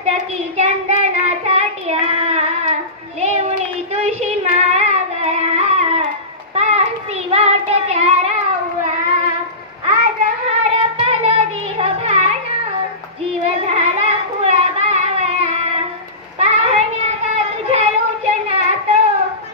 मस्तकी चंदनाचा टिळा, लेवणी तुळशी माळा गळा, पाहसी वाट त्या राऊळा. आज हरपल देह भान, जीव झाला खुळा बावळा. पाहण्या का तुझ्या लोचनात,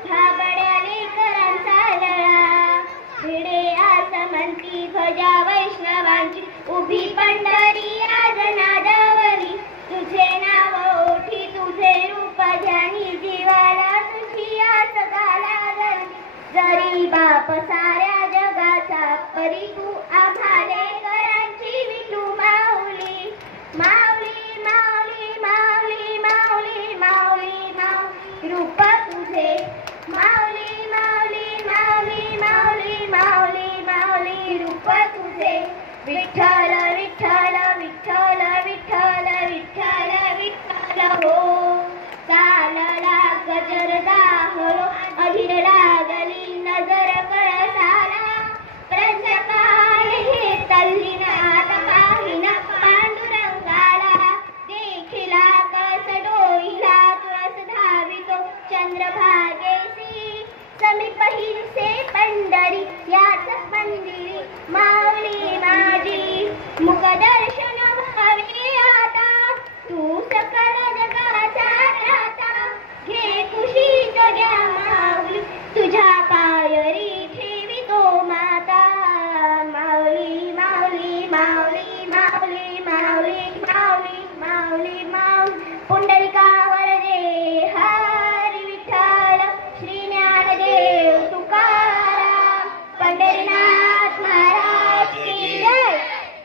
भाबड्या लेकरांचा लळा. भिडे आसमंती ध्वजा वैष्णवांची, उभी पंढरी आज नादावली. तुझे नाव ओठी तुझे रूप ध्यानी, जीवाला तुझी आस लागली. जरी बाप साऱ्या जगाचा, परी तू आम्हा लेकरांची विठू माऊली. माऊली माऊली माऊली माऊली माऊली माऊली रूप तुझे. माऊली माऊली माऊली माऊली माऊली माऊली रूप तुझे. विठ्ठल विठ्ठल विठ्ठल विठ्ठल विठ्ठल विठ्ठल हो. चालला गजर दाहलो, अधीर लागली नजर कळसाला. प्रजकाय हे तल्लीन आत पाहिना पांडुरंगाला. देखिला कस डोईला तुळस धावितो चंद्रभागेसी. समीप हिंसे पंढरी याच मंदिरी, माऊली माझी मुखदर्शन व्हावे आता. तू सकल जगाचा त्राता, घे कुशी जग्या माऊली. तुझ्या पायरी ठेवितो माता. माऊली माऊली माऊली माऊली माऊली माऊली माऊली माऊली पुंडली